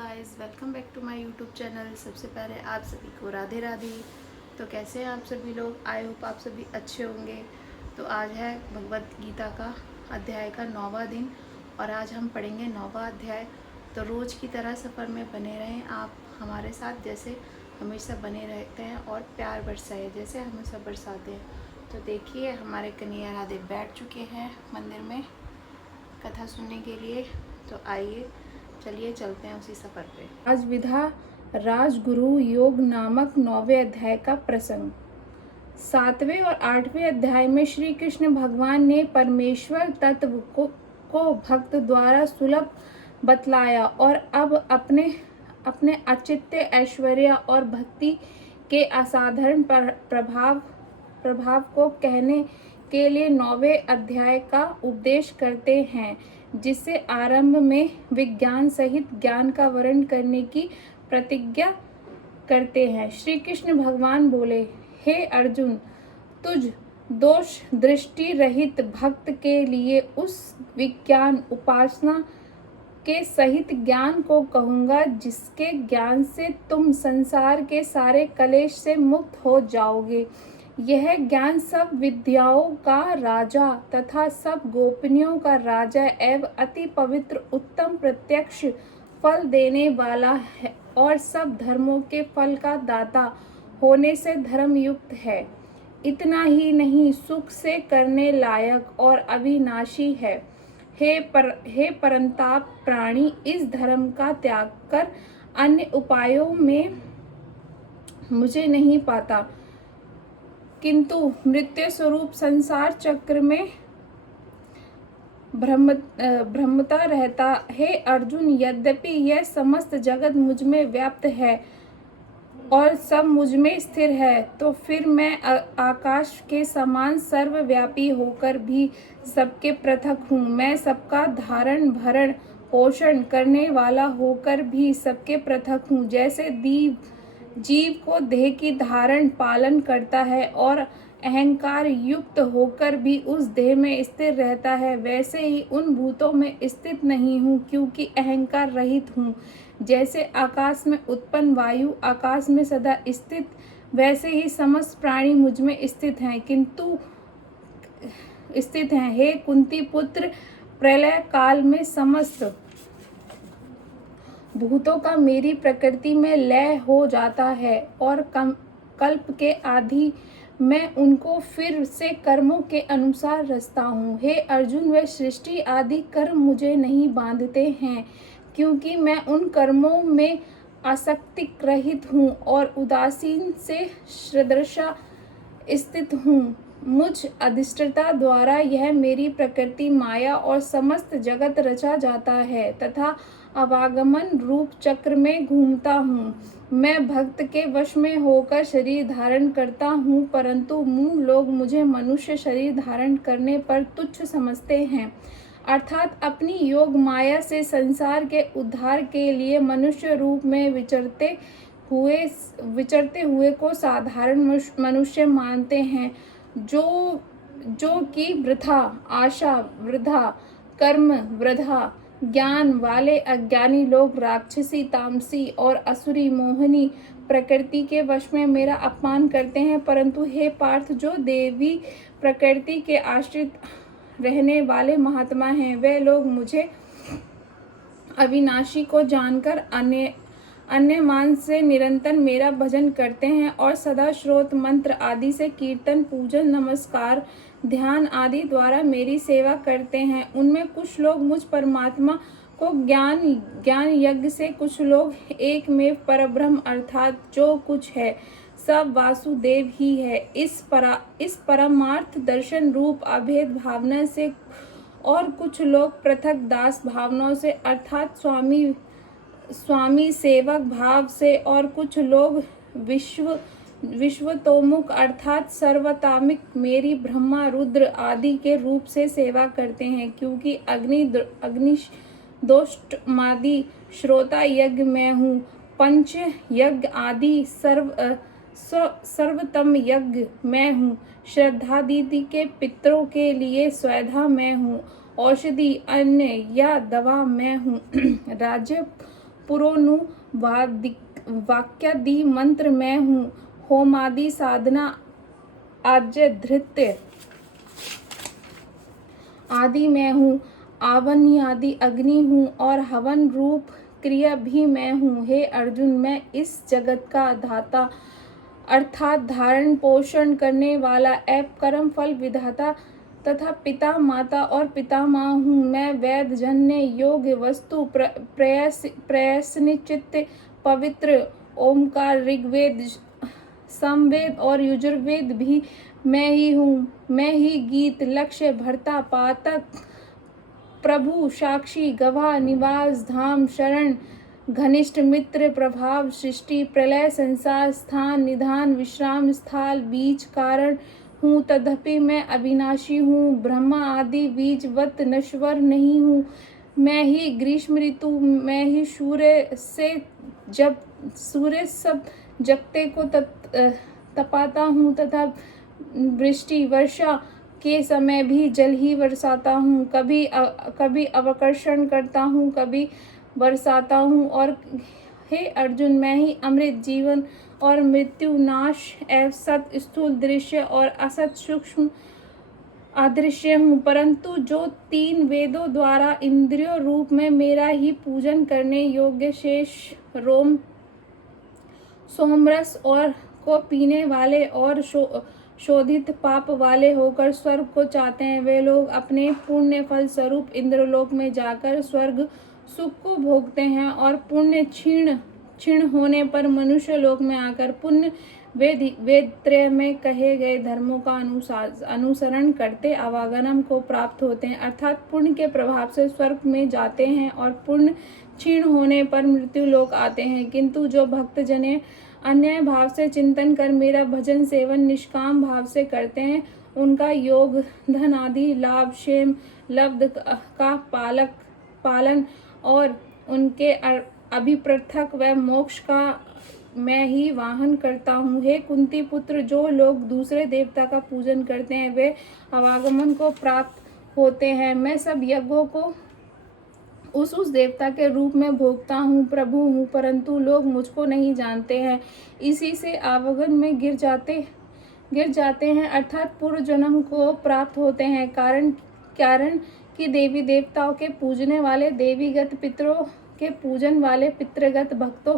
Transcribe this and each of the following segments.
Guys, welcome back to my YouTube channel. सबसे पहले आप सभी को राधे राधे। तो कैसे हैं आप सभी लोग? आई होप आप सभी अच्छे होंगे। तो आज है भगवत गीता का अध्याय का 9वां दिन और आज हम पढ़ेंगे 9वां अध्याय। तो रोज़ की तरह सफ़र में बने रहें आप हमारे साथ, जैसे हमेशा बने रहते हैं और प्यार बरसाए जैसे हमेशा बरसाते हैं। तो देखिए, हमारे कन्हैया राधे बैठ चुके हैं मंदिर में कथा सुनने के लिए। तो आइए चलिए चलते हैं उसी सफर पे। आज विधा राजगुरु योग नामक 9वें अध्याय का प्रसंग। 7वें और 8वें अध्याय में श्री कृष्ण भगवान ने परमेश्वर तत्व को भक्त द्वारा सुलभ बतलाया और अब अपने अचित्य ऐश्वर्य और भक्ति के असाधारण प्रभाव को कहने के लिए 9वें अध्याय का उपदेश करते हैं, जिससे आरंभ में विज्ञान सहित ज्ञान का वर्णन करने की प्रतिज्ञा करते हैं। श्री कृष्ण भगवान बोले, हे अर्जुन, तुझ दोष दृष्टि रहित भक्त के लिए उस विज्ञान उपासना के सहित ज्ञान को कहूँगा जिसके ज्ञान से तुम संसार के सारे कलेश से मुक्त हो जाओगे। यह ज्ञान सब विद्याओं का राजा तथा सब गोपनीयों का राजा एवं अति पवित्र उत्तम प्रत्यक्ष फल देने वाला है और सब धर्मों के फल का दाता होने से धर्मयुक्त है। इतना ही नहीं, सुख से करने लायक और अविनाशी है। हे परंताप प्राणी, इस धर्म का त्याग कर अन्य उपायों में मुझे नहीं पाता, किंतु मृत्यु स्वरूप संसार चक्र में भ्रमता रहता है। अर्जुन, यद्यपि यह समस्त जगत मुझ में व्याप्त है और सब मुझ में स्थिर है, तो फिर मैं आकाश के समान सर्वव्यापी होकर भी सबके पृथक हूँ। मैं सबका धारण भरण पोषण करने वाला होकर भी सबके पृथक हूँ। जैसे जीव को देह की धारण पालन करता है और अहंकार युक्त होकर भी उस देह में स्थिर रहता है, वैसे ही उन भूतों में स्थित नहीं हूँ, क्योंकि अहंकार रहित हूँ। जैसे आकाश में उत्पन्न वायु आकाश में सदा स्थित, वैसे ही समस्त प्राणी मुझ में स्थित हैं। हे कुंती पुत्र, प्रलय काल में समस्त भूतों का मेरी प्रकृति में लय हो जाता है और कल्प के आदि मैं उनको फिर से कर्मों के अनुसार रचता हूँ। हे अर्जुन, वे सृष्टि आदि कर्म मुझे नहीं बांधते हैं, क्योंकि मैं उन कर्मों में आसक्ति रहित हूँ और उदासीन से सदृशा स्थित हूँ। मुझ अधिष्ठता द्वारा यह मेरी प्रकृति माया और समस्त जगत रचा जाता है तथा अवागमन रूप चक्र में घूमता हूँ। मैं भक्त के वश में होकर शरीर धारण करता हूँ, परंतु मूढ़ लोग मुझे मनुष्य शरीर धारण करने पर तुच्छ समझते हैं, अर्थात अपनी योग माया से संसार के उद्धार के लिए मनुष्य रूप में विचरते हुए को साधारण मनुष्य मानते हैं, जो कि वृथा आशा वृथा कर्म वृथा ज्ञान वाले अज्ञानी लोग राक्षसी तामसी और असुरी मोहिनी प्रकृति के वश में मेरा अपमान करते हैं। परंतु हे पार्थ, जो देवी प्रकृति के आश्रित रहने वाले महात्मा हैं, वे लोग मुझे अविनाशी को जानकर अन्य मान से निरंतर मेरा भजन करते हैं और सदा श्रोत मंत्र आदि से कीर्तन पूजन नमस्कार ध्यान आदि द्वारा मेरी सेवा करते हैं। उनमें कुछ लोग मुझ परमात्मा को ज्ञान यज्ञ से, कुछ लोग एक में परब्रह्म अर्थात जो कुछ है सब वासुदेव ही है, इस परमार्थ दर्शन रूप अभेद भावना से, और कुछ लोग पृथक दास भावनाओं से अर्थात स्वामी सेवक भाव से, और कुछ लोग विश्वतोमुख अर्थात सर्वतामिक मेरी ब्रह्मा रुद्र आदि के रूप से सेवा करते हैं, क्योंकि अग्निदोष्टमादि श्रोता यज्ञ मैं हूँ, पंच यज्ञ आदि सर्वतम यज्ञ मैं हूँ, श्रद्धादीदि के पितरों के लिए स्वधा मैं हूँ, औषधि अन्न या दवा मैं हूँ, राज्य पुरोनु वाक्यादि मंत्र मैं हूँ, होमादि साधना आज्य धृत्य आदि मैं हूँ, आवनी आदि अग्नि हूँ और हवन रूप क्रिया भी मैं हूँ। हे अर्जुन, मैं इस जगत का धाता अर्थात धारण पोषण करने वाला एवं कर्म फल विधाता तथा पिता माता और पितामह हूँ। मैं वेद जन्य योग वस्तु प्रयसन चित्त पवित्र ओमकार ऋग्वेद समवेद और यजुर्वेद भी मैं ही हूँ। मैं ही गीत लक्ष्य भर्ता पातक प्रभु साक्षी गवाह निवास धाम शरण घनिष्ठ मित्र प्रभाव सृष्टि प्रलय संसार स्थान निधान विश्राम स्थल बीज कारण हूँ। तदपि मैं अविनाशी हूँ, ब्रह्मा आदि बीजवत नश्वर नहीं हूँ। मैं ही ग्रीष्म ऋतु, मैं ही सूर्य से जब सूर्य सब जगते को तपाता हूँ तथा वृष्टि वर्षा के समय भी जल ही बरसाता हूँ। कभी अवकर्षण करता हूँ, कभी बरसाता हूँ। और हे अर्जुन, मैं ही अमृत जीवन और मृत्यु नाश एवं सत स्थूल दृश्य और असत सूक्ष्म अदृश्य हूँ। परंतु जो 3 वेदों द्वारा इंद्रियों रूप में मेरा ही पूजन करने योग्य शेष रोम सोमरस और को पीने वाले और शोधित पाप वाले होकर स्वर्ग को चाहते हैं, वे लोग अपने पुण्य फल स्वरूप इंद्रलोक में जाकर स्वर्ग सुख को भोगते हैं और पुण्य क्षीण होने पर मनुष्य लोक में आकर पुण्य वेदत्रय में कहे गए धर्मों का अनुसरण करते आवागमन को प्राप्त होते हैं, अर्थात पुण्य के प्रभाव से स्वर्ग में जाते हैं और पुण्य क्षीण होने पर मृत्यु लोक आते हैं। किंतु जो भक्त जने अन्याय भाव से चिंतन कर मेरा भजन सेवन निष्काम भाव से करते हैं, उनका योग धन आदि लाभ क्षेम लब्ध का पालन और उनके अभिपृथक व मोक्ष का मैं ही वाहन करता हूँ। हे कुंती पुत्र, जो लोग दूसरे देवता का पूजन करते हैं वे आवागमन को प्राप्त होते हैं। मैं सब यज्ञों को उस देवता के रूप में भोगता हूँ, प्रभु हूँ, परंतु लोग मुझको नहीं जानते हैं, इसी से आवागमन में गिर जाते हैं अर्थात पूर्व जन्म को प्राप्त होते हैं। कारण कि देवी देवताओं के पूजने वाले देवीगत, पितरों के पूजन वाले पितृगत, भक्तों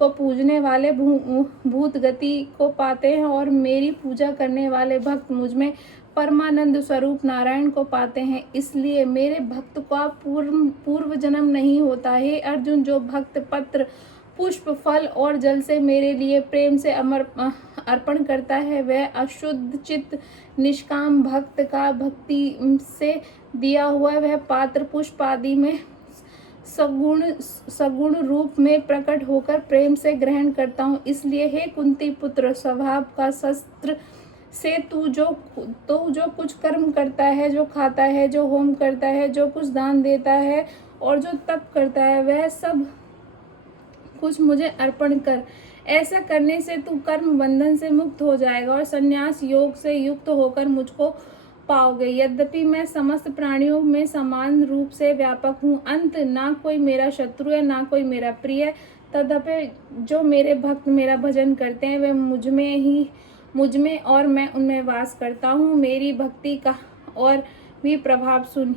को पूजने वाले भूत गति को पाते हैं और मेरी पूजा करने वाले भक्त मुझमें परमानंद स्वरूप नारायण को पाते हैं। इसलिए मेरे भक्त का पूर्व जन्म नहीं होता। हे अर्जुन, जो भक्त पत्र पुष्प फल और जल से मेरे लिए प्रेम से अर्पण करता है, वह अशुद्ध चित्त निष्काम भक्त का भक्ति से दिया हुआ वह पात्र पुष्प आदि में सगुण रूप में प्रकट होकर प्रेम से ग्रहण करता हूँ। इसलिए हे कुंती पुत्र, स्वभाव का शस्त्र से तू जो कुछ कर्म करता है, जो खाता है, जो होम करता है, जो कुछ दान देता है और जो तप करता है, वह सब कुछ मुझे अर्पण कर। ऐसा करने से तू कर्म बंधन से मुक्त हो जाएगा और संन्यास योग से युक्त होकर मुझको पाओगे। यद्यपि मैं समस्त प्राणियों में समान रूप से व्यापक हूँ, अंत ना कोई मेरा शत्रु है ना कोई मेरा प्रिय, तदपि जो मेरे भक्त मेरा भजन करते हैं वे मुझ में और मैं उनमें वास करता हूँ। मेरी भक्ति का और भी प्रभाव सुन।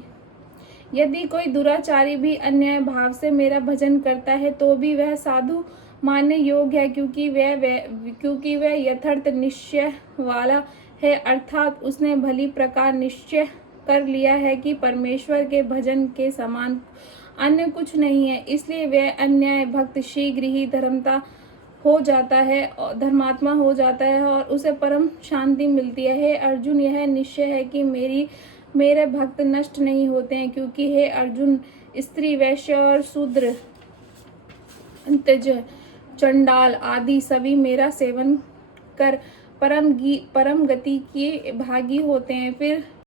यदि कोई दुराचारी भी अन्याय भाव से मेरा भजन करता है तो भी वह साधु मानने योग्य है, क्योंकि वह यथार्थ निश्चय वाला है, अर्थात उसने भली प्रकार निश्चय कर लिया है कि परमेश्वर के भजन के समान अन्य कुछ नहीं है। इसलिए वह अन्याय भक्त शीघ्र ही धर्मात्मा हो जाता है और उसे परम शांति मिलती है। हे अर्जुन, यह निश्चय है कि मेरे भक्त नष्ट नहीं होते हैं, क्योंकि हे अर्जुन, स्त्री वैश्य और शूद्र अंतज चंडाल आदि सभी मेरा सेवन कर परम गति के भागी होते हैं। फिर